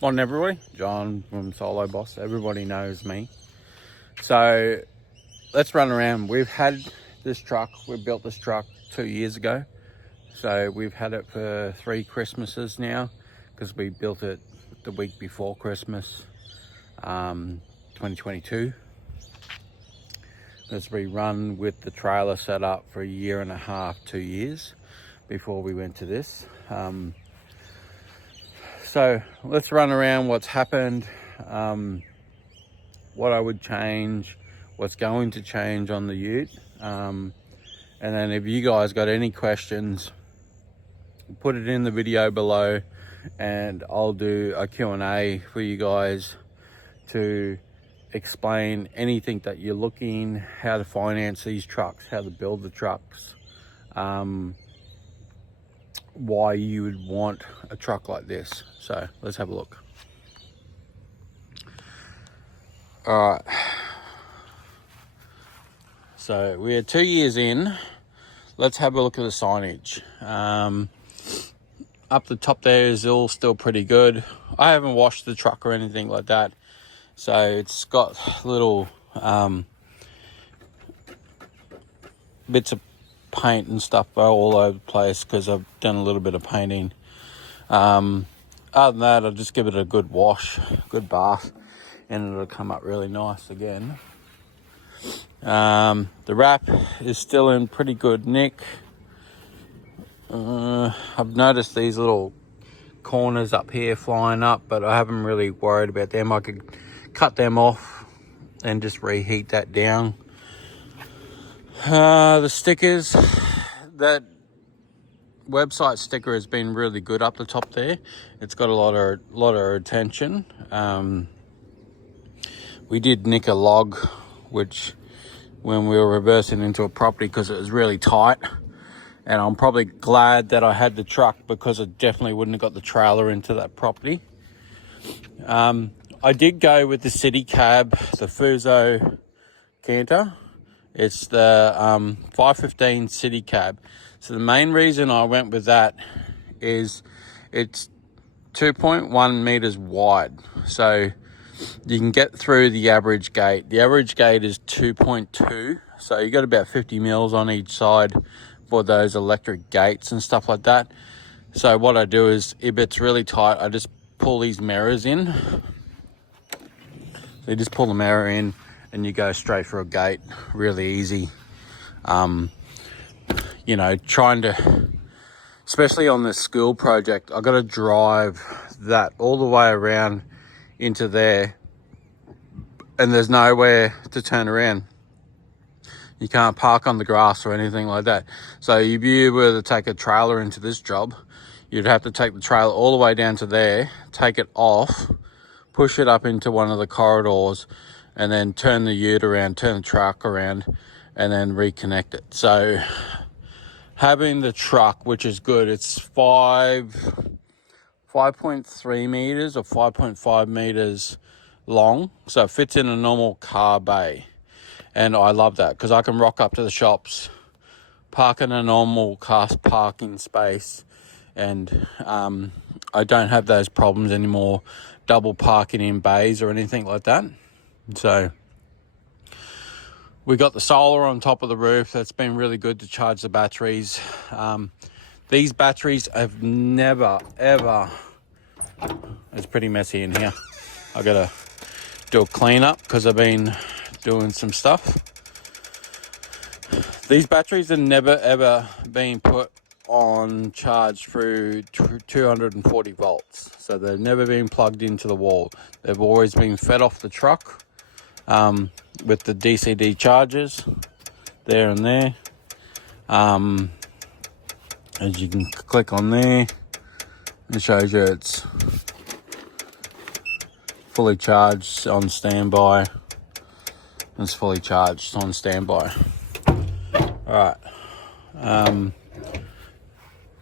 Morning everybody, John from Solo Boss. Everybody knows me. So let's run around. We've had this truck, we built this truck 2 years ago. So we've had it for 3 Christmases now because we built it the week before Christmas, 2022. As we run with the trailer set up for 1.5 years, 2 years before we went to this. So let's run around what's happened, what I would change, what's going to change on the ute. And then if you guys got any questions, put it in the video below and I'll do a Q&A for you guys to explain anything that you're looking, how to finance these trucks, how to build the trucks, why you would want a truck like this. So let's have a look. All right, so we're 2 years in. Let's have a look at the signage. Up the top there is all still pretty good. I haven't washed the truck or anything like that, so it's got little bits of paint and stuff all over the place because I've done a little bit of painting. Other than that, I'll just give it a good wash, good bath, and it'll come up really nice again. The wrap is still in pretty good nick. I've noticed these little corners up here flying up, but I haven't really worried about them. I could cut them off and just reheat that down. The stickers, that website sticker has been really good up the top there. It's got a lot of attention. We did nick a log, which when we were reversing into a property because it was really tight, and I'm probably glad that I had the truck because I definitely wouldn't have got the trailer into that property. I did go with the city cab, the Fuso Canter. It's the 515 city cab. So the main reason I went with that is it's 2.1 meters wide. So you can get through the average gate. The average gate is 2.2. So you got about 50 mils on each side for those electric gates and stuff like that. So what I do is, if it's really tight, I just pull these mirrors in. So you just pull the mirror in and you go straight for a gate, really easy. You know, trying to, especially on this school project, I got to drive that all the way around into there, and there's nowhere to turn around. You can't park on the grass or anything like that. So if you were to take a trailer into this job, you'd have to take the trailer all the way down to there, take it off, push it up into one of the corridors, and then turn the ute around, turn the truck around, and then reconnect it. So having the truck, which is good, it's 5.3 meters or 5.5 meters long. So it fits in a normal car bay. And I love that because I can rock up to the shops, park in a normal car parking space, and I don't have those problems anymore, double parking in bays or anything like that. So we got the solar on top of the roof. That's been really good to charge the batteries. These batteries have never, ever... It's pretty messy in here. I gotta do a clean up because I've been doing some stuff. These batteries have never, ever been put on charge through 240 volts. So they've never been plugged into the wall. They've always been fed off the truck. With the DCD chargers there and there. As you can click on there, it shows you it's fully charged on standby. It's fully charged on standby. Alright. The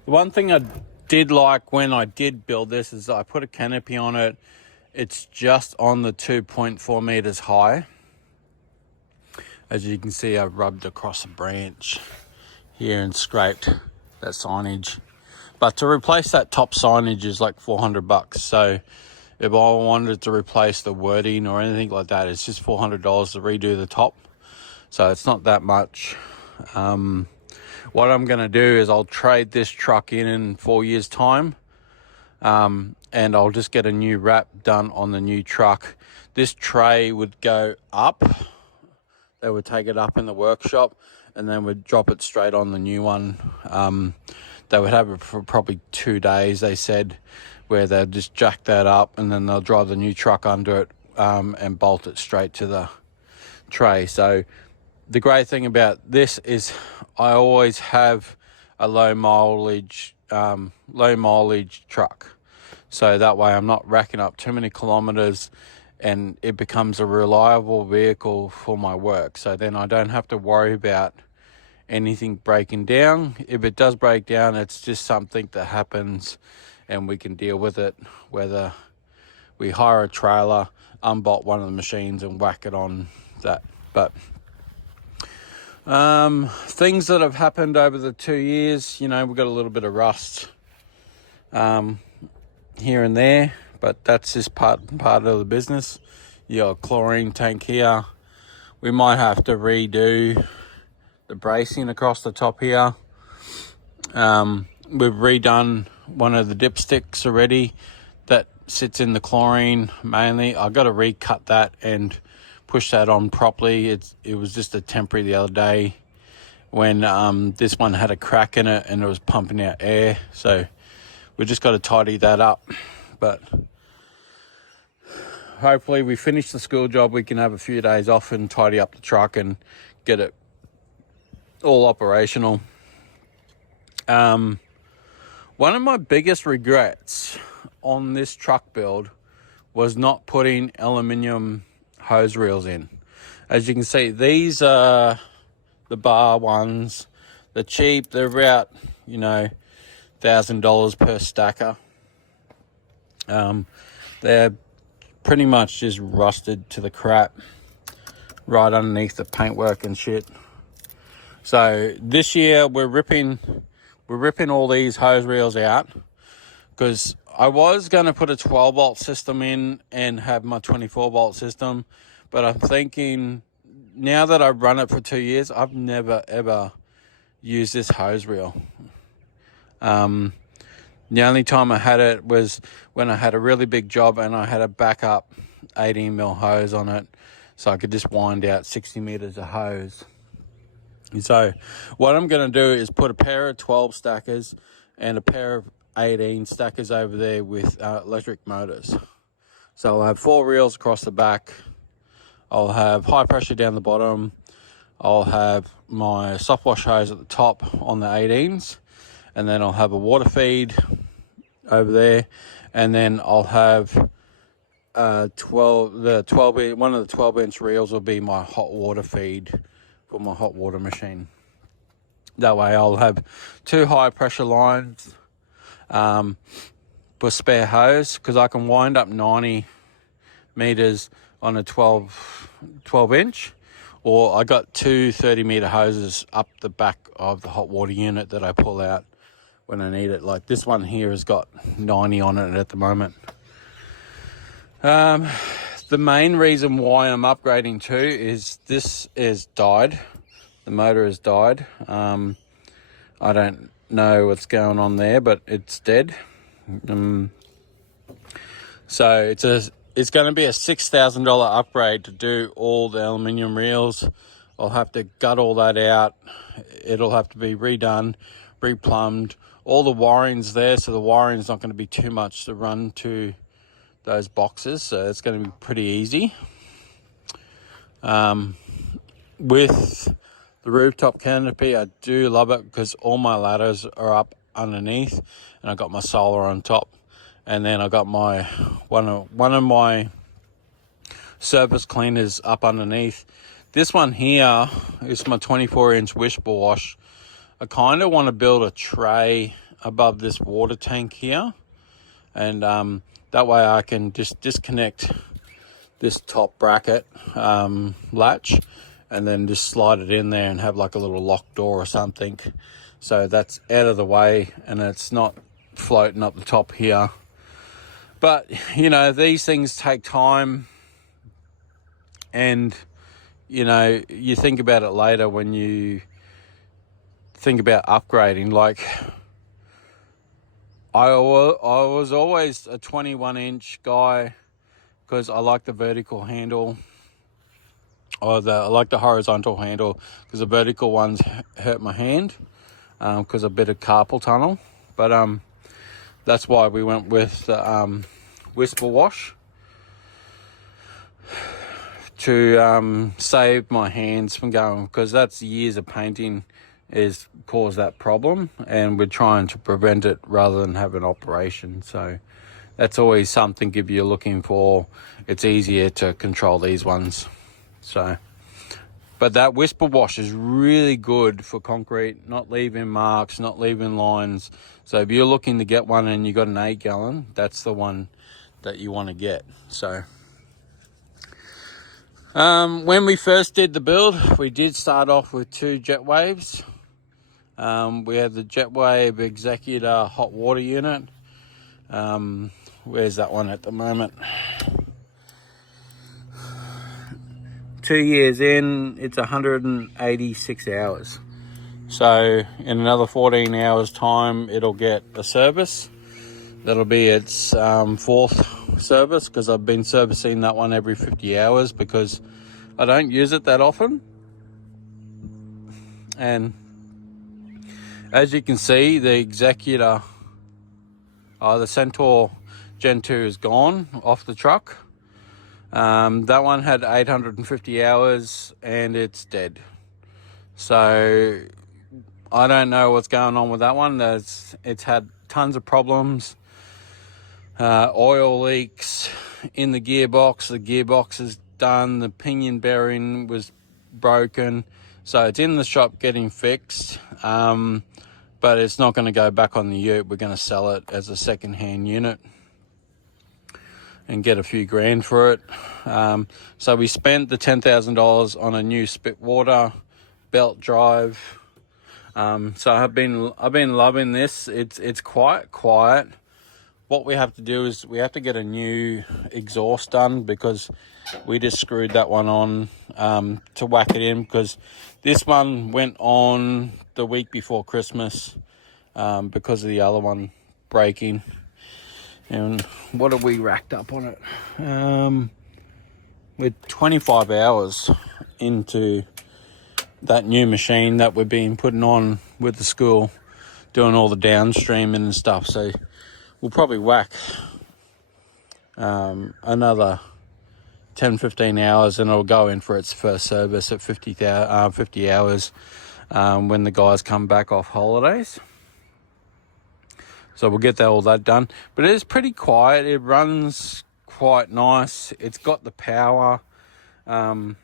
one thing I did like when I did build this is I put a canopy on it. It's just on the 2.4 meters high. As you can see, I've rubbed across a branch here and scraped that signage. But to replace that top signage is like $400. So If I wanted to replace the wording or anything like that, it's just $400 to redo the top. So it's not that much. What I'm going to do is I'll trade this truck in 4 years' time. And I'll just get a new wrap done on the new truck. This tray would go up. They would take it up in the workshop and then would drop it straight on the new one. They would have it for probably 2 days, they said, where they'd just jack that up and then they'll drive the new truck under it and bolt it straight to the tray. So the great thing about this is I always have a low mileage truck. So that way I'm not racking up too many kilometers and it becomes a reliable vehicle for my work. So then I don't have to worry about anything breaking down. If it does break down, it's just something that happens and we can deal with it, whether we hire a trailer, unbolt one of the machines and whack it on that. But things that have happened over the 2 years, we've got a little bit of rust here and there, but that's just part of the business. You got a chlorine tank here. We might have to redo the bracing across the top here. We've redone one of the dipsticks already that sits in the chlorine mainly. I got to recut that and push that on properly. It was just a temporary the other day when this one had a crack in it and it was pumping out air. So we just got to tidy that up. But hopefully we finish the school job. We can have a few days off and tidy up the truck and get it all operational. One of my biggest regrets on this truck build was not putting aluminium hose reels in. As you can see, these are the bar ones. They're cheap. They're about, $1,000 per stacker. They're pretty much just rusted to the crap right underneath the paintwork and shit. So this year we're ripping all these hose reels out because I was going to put a 12 volt system in and have my 24 volt system, but I'm thinking now that I've run it for 2 years, I've never ever used this hose reel. The only time I had it was when I had a really big job and I had a backup 18mm hose on it, so I could just wind out 60 meters of hose. So what I'm going to do is put a pair of 12 stackers and a pair of 18 stackers over there with electric motors. So I'll have 4 reels across the back. I'll have high pressure down the bottom. I'll have my soft wash hose at the top on the 18s. And then I'll have a water feed over there. And then I'll have one of the 12-inch reels will be my hot water feed for my hot water machine. That way I'll have 2 high pressure lines for spare hose, because I can wind up 90 meters on a 12-inch, or I got 2 30-meter hoses up the back of the hot water unit that I pull out when I need it. Like this one here has got 90 on it at the moment. The main reason why I'm upgrading to is this is died. The motor has died. I don't know what's going on there, but it's dead. So it's going to be a $6,000 upgrade to do all the aluminium reels. I'll have to gut all that out. It'll have to be redone, replumbed. All the wiring's there, so the wiring's not going to be too much to run to those boxes, so it's going to be pretty easy. With the rooftop canopy, I do love it because all my ladders are up underneath and I got my solar on top, and then I got my one of my surface cleaners up underneath. This one here is my 24-inch wishball wash. I kind of want to build a tray above this water tank here, and that way I can just disconnect this top bracket latch and then just slide it in there and have like a little lock door or something, so that's out of the way and it's not floating up the top here. But, you know, these things take time, and, you know, you think about it later when you think about upgrading. Like, I was always a 21-inch guy because I like the vertical handle, or I like the horizontal handle, because the vertical ones hurt my hand because a bit of carpal tunnel. But that's why we went with the Whisper Wash, to save my hands from going, because that's years of painting is caused that problem, and we're trying to prevent it rather than have an operation. So that's always something, if you're looking for, it's easier to control these ones. So, but that Whisper Wash is really good for concrete, not leaving marks, not leaving lines. So if you're looking to get one and you got an 8 gallon, that's the one that you want to get. So when we first did the build, we did start off with 2 Jetwaves. We had the Jetwave Executor hot water unit. Where's that one at the moment? 2 years in, it's 186 hours. So in another 14 hours time, it'll get a service. That'll be its 4th service, because I've been servicing that one every 50 hours because I don't use it that often. And as you can see, the Executor, the Centaur Gen 2 is gone off the truck. That one had 850 hours and it's dead. So I don't know what's going on with that one. It's had tons of problems. Oil leaks in the gearbox. The gearbox is done. The pinion bearing was broken. So it's in the shop getting fixed. But it's not going to go back on the ute. We're going to sell it as a second-hand unit and get a few grand for it. So we spent the $10,000 on a new Spitwater belt drive. So I've been loving this. It's quite quiet. What we have to do is we have to get a new exhaust done, because we just screwed that one on to whack it in, because this one went on the week before Christmas because of the other one breaking. And what have we racked up on it? We're 25 hours into that new machine that we've been putting on with the school, doing all the downstreaming and stuff. So we'll probably whack another 10-15 hours, and it'll go in for its first service at 50 hours when the guys come back off holidays. So we'll get all that done. But it is pretty quiet. It runs quite nice. It's got the power. I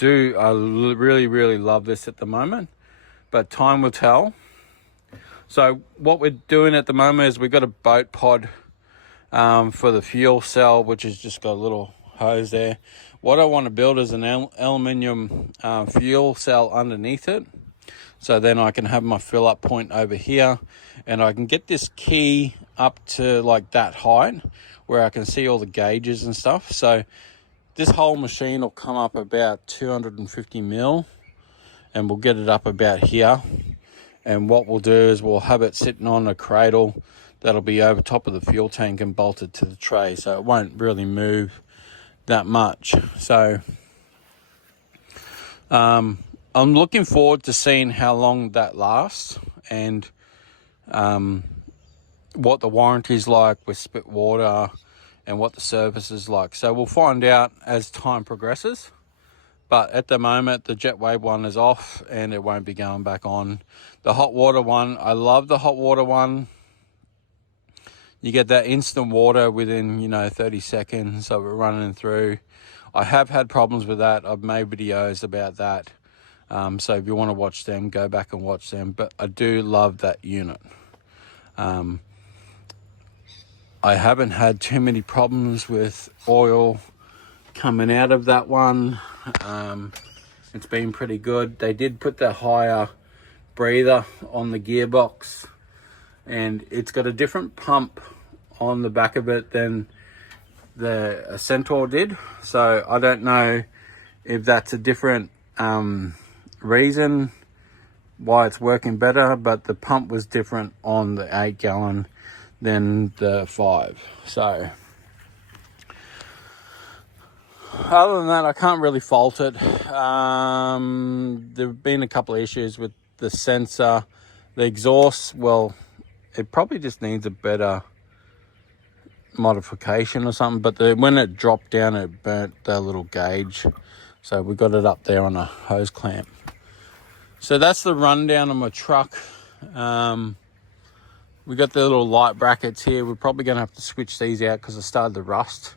really, really love this at the moment, but time will tell. So what we're doing at the moment is we've got a boat pod for the fuel cell, which has just got a little hose there. What I want to build is an aluminium fuel cell underneath it. So then I can have my fill up point over here, and I can get this key up to like that height where I can see all the gauges and stuff. So this whole machine will come up about 250 mil, and we'll get it up about here. And what we'll do is we'll have it sitting on a cradle that'll be over top of the fuel tank and bolted to the tray, so it won't really move that much. So I'm looking forward to seeing how long that lasts, and what the warranty is like with Spitwater and what the service is like. So we'll find out as time progresses. But at the moment, the Jetwave one is off and it won't be going back on. The hot water one, I love the hot water one. You get that instant water within, 30 seconds of it running through. I have had problems with that. I've made videos about that. So if you want to watch them, go back and watch them. But I do love that unit. I haven't had too many problems with oil coming out of that one. It's been pretty good. They did put the higher breather on the gearbox, and it's got a different pump on the back of it than the Centaur did. So I don't know if that's a different reason why it's working better, but the pump was different on the 8 gallon than the 5. So other than that, I can't really fault it. There have been a couple of issues with the sensor. The exhaust, well, it probably just needs a better modification or something, but when it dropped down, it burnt the little gauge. So we got it up there on a hose clamp. So that's the rundown of my truck. We got the little light brackets here. We're probably going to have to switch these out because I started to rust.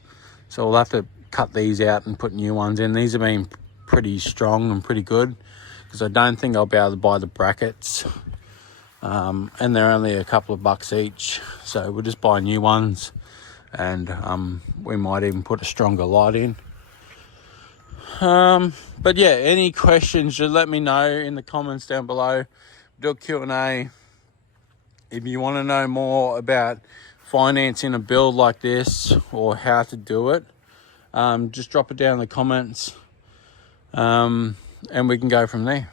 So we'll have to cut these out and put new ones in. These have been pretty strong and pretty good because I don't think I'll be able to buy the brackets. And they're only a couple of bucks each. So we'll just buy new ones, and we might even put a stronger light in. But yeah, any questions, just let me know in the comments down below. Do a Q&A. If you want to know more about financing a build like this or how to do it, just drop it down in the comments, and we can go from there.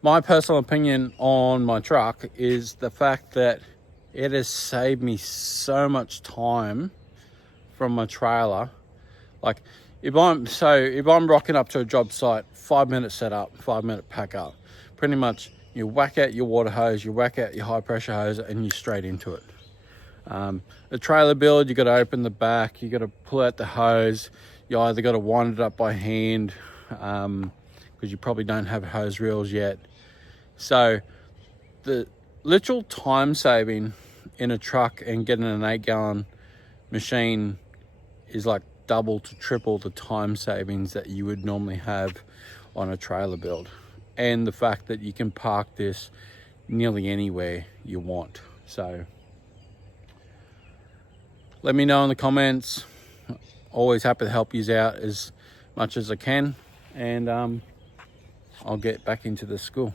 My personal opinion on my truck is the fact that it has saved me so much time from my trailer. Like if I'm rocking up to a job site, 5 minute setup, 5 minute pack up, pretty much you whack out your water hose, you whack out your high pressure hose, and you're straight into it. The trailer build, you got to open the back, you got to pull out the hose, you either got to wind it up by hand, because you probably don't have hose reels yet. So the literal time saving in a truck and getting an 8 gallon machine is like double to triple the time savings that you would normally have on a trailer build. And the fact that you can park this nearly anywhere you want. So let me know in the comments. Always happy to help you out as much as I can, and I'll get back into the school.